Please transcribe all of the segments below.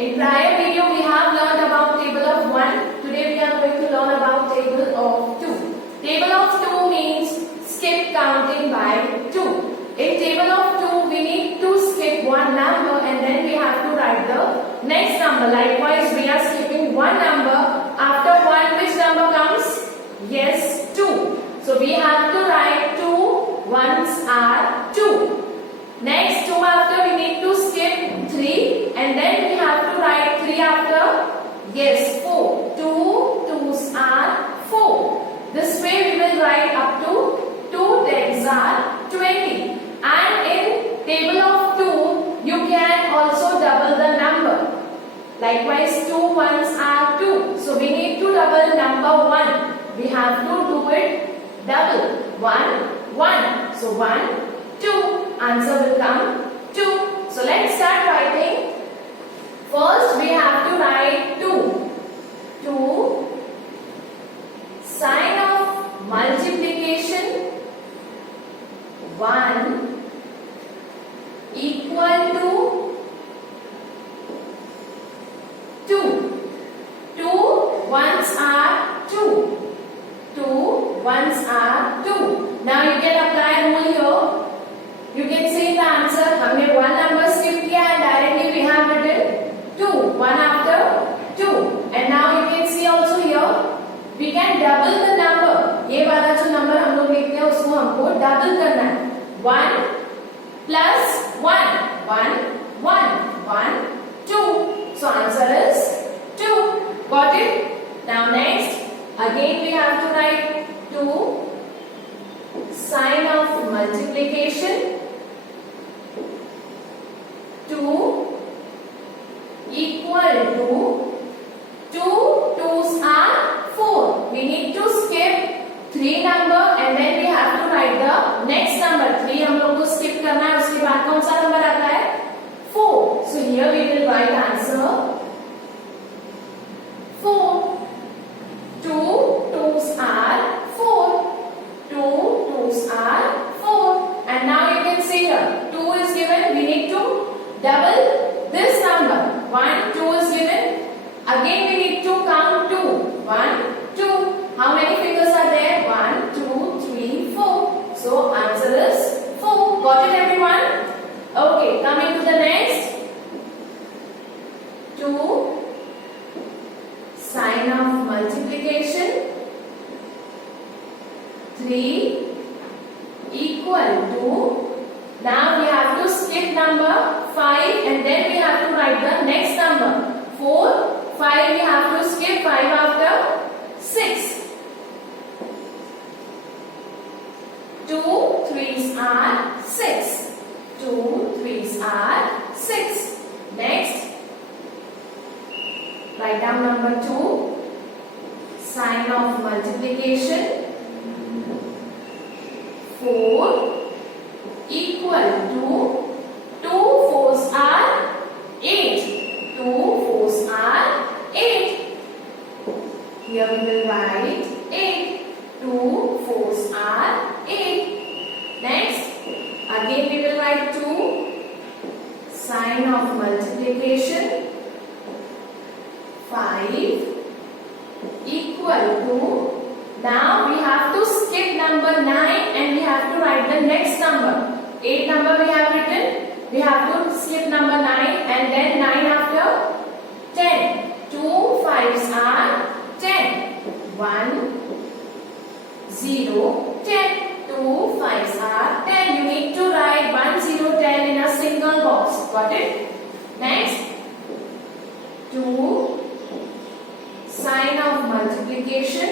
In prior video we have learned about table of 1. Today we are going to learn about table of 2. Table of 2 means skip counting by 2. In table of 2 we need to skip one number and then we have to write the next number. Likewise we are skipping one number. After 1 which number comes? Yes, 2. So we have to write 2 ones are 2. Next 2 after we need to skip 3 and then we have to write 3 after. Yes, 4. 2 2s are 4. This way we will write up to 2 10s are 20. And in table of 2 you can also double the number. Likewise 2 ones are 2. So we need to double number 1. We have to do it double. 1 1. So 1 2. Answer will come 2. So let's start writing. First we have to write 2. 2. Sign of multiplication 1 equal to 2. 2 ones are 2. 2 ones are 2. Now you can apply rule here. You can see the answer. हमने one number skip किया and directly we have written 2. One after 2. And now you can see also here we can double the number. ये वाला जो number हम लोग लिखते हैं उसको हमको double करना है. 1 plus 1. 1 1 1 2. So answer is 2. Got it? Now next again we have to write 2. Sign of multiplication 2 equal to 2 2s are 4. We need to skip 3 number and then we have to write the next number. 3 हम लोग को skip करना है. उसके बाद कौन सा number आता है? 4. So here we will write answer 4. 2 2s are 4. 2 2s are 4. And now you can see here 2 is given. We need to double this number. 1 2 is given. Again we need to count 2. 1 2. How many fingers are there? 1 2 3 4. So answer is 4. Got it everyone? Okay, coming to the next. 2 sign of multiplication 3 equal to. Now we have to skip number 5 and then we have to write the next number. 4 5 we have to skip 5 after 6. 2 3s are 6. 2 3s are 6. Next write down number 2. Sign of multiplication 4 equal to 2 4s are 8. 2 4s are 8. Here we will write 8. 2 4s are 8. Next again we will write 2. Sign of multiplication 5 equal to. Now we have to skip number 9 and we have to write the next number. 8 number we have written. We have to skip number 9 and then 9 after 10. 2 5s are 10. 1 0 10. 2 5s are 10. You need to write 1 0 10 in a single box. Got it? Next 2 sign of multiplication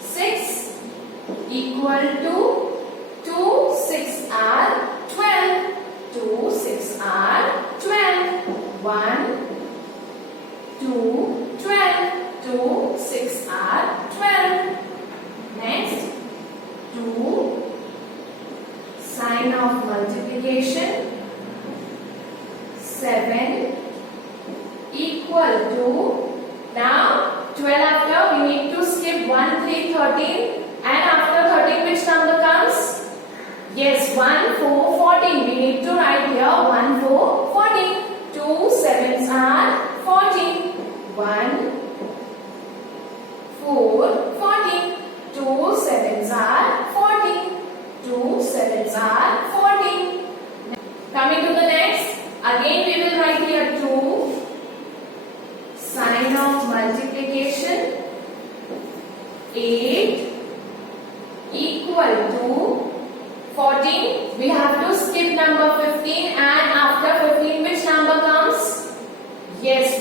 6 equal to 2 6 are 12. 2 6 are 12. 1 2 12. 2 6 are 12. Next 2 sign of multiplication 7 equal to. Now 12 after we need to skip 1 3 13 and after 13 which number comes? Yes, 1 4 14. We need to write here 1 4 14. 2 7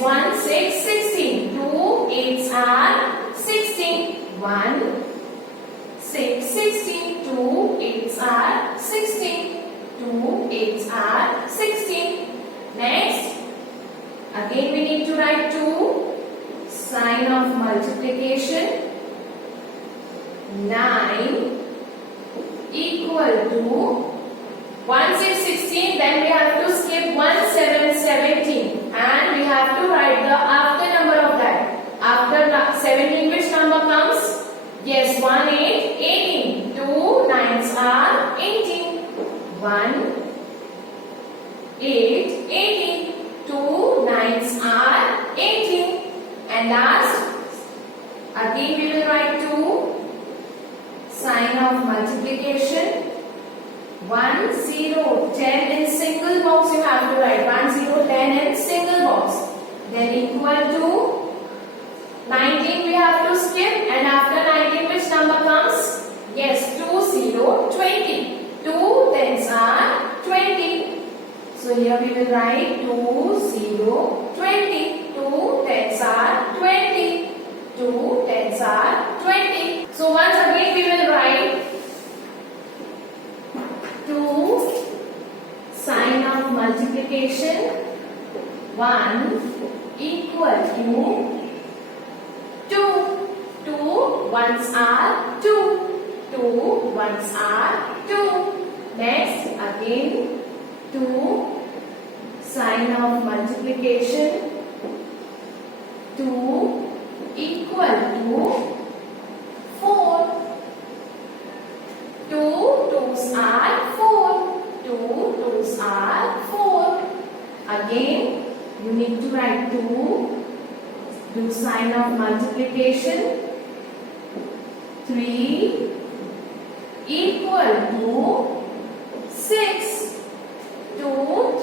1, 6, 16. 2 8s are 16. 1, 6, 16. 2 8s are 16. 2 8s are 16. Next, again we need to write 2. Sign of multiplication. 9 equal to 1, 6, 16. Then we have to skip 1, 7, 17. And we have to write the after number of that. After 17, which number comes? Yes, 1, 8, 18. 2 9s are 18. 1, 8, 18. 2 9s are 18. And last, again we will write 2. Sign of multiplication. 1, 0, 10 in single box you have to write. 1, 0, 10 in single box. Then equal to 19 we have to skip, and after 19 which number comes? Yes, 2, 0, 20. 2 10s are 20. So here we will write 2, 0, 20. 2 10s are 20. 2 10s are 20. So once again we will write 2 sign of multiplication. 1 equal to 2. 2 1s are 2. 2 1s are 2. Next, again 2 sign of multiplication. 2 equal to 4. 2 2s are 4. 2 2s are 4. Again, you need to write 2. Do sign of multiplication. 3 equal to 6. 2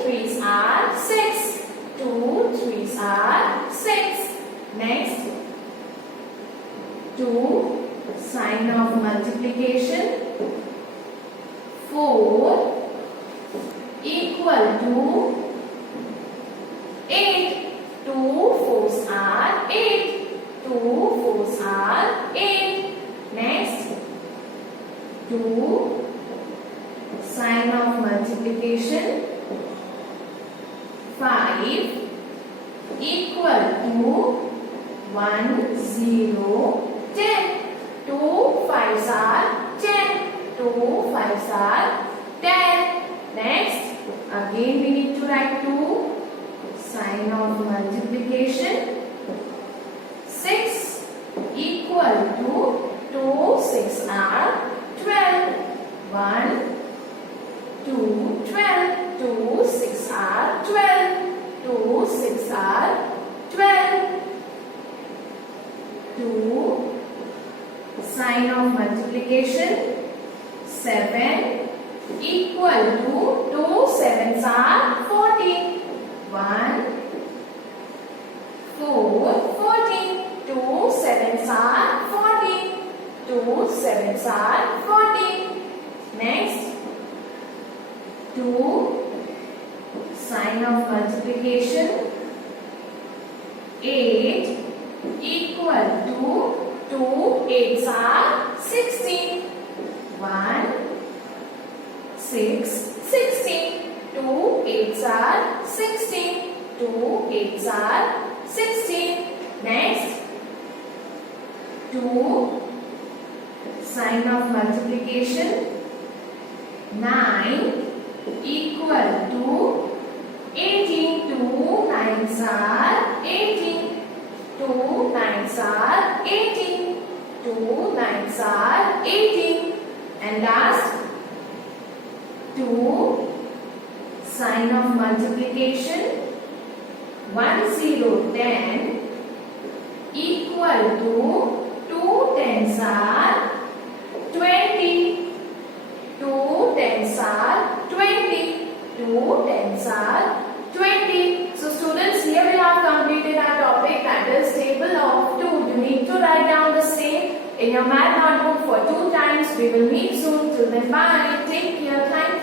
3s are 6. 2 3s are 6. Next, 2 sign of multiplication. 4 equal to 8. 2 4s are 8. 2 4s are 8. Next, 2 sign of multiplication. 5 equal to 1 0 10. 2 5s are 10. 2 5s are 10. Next, again we need to write 2 sign of multiplication. 6 equal to 2 6s are 12. 1 2 12. 2 6s are 12. 2 6s are 12. 2 sign of multiplication. 7 equal to 2 7s are 14. 1 4 14. 2 7s are 14. 2 7s are 14. Next, 2 sign of multiplication. 8 equal to 2 8s are 16. 1 6 16. 2 8s are 16. 2 8s are 16. Next, 2 sign of multiplication. 9 equal to 18. 2 9s are 18. 2 9s are 18. 2 9s are 18. And last, 2 sign of multiplication. 1 0 10 equal to 2 10s are 20. 2 10s are 20. 2 10s are 20. So students, here we have completed our topic, that is table of 2. You need to write down the same in your math notebook for 2 times. We will meet soon. Till then, bye. Take care. Thank you.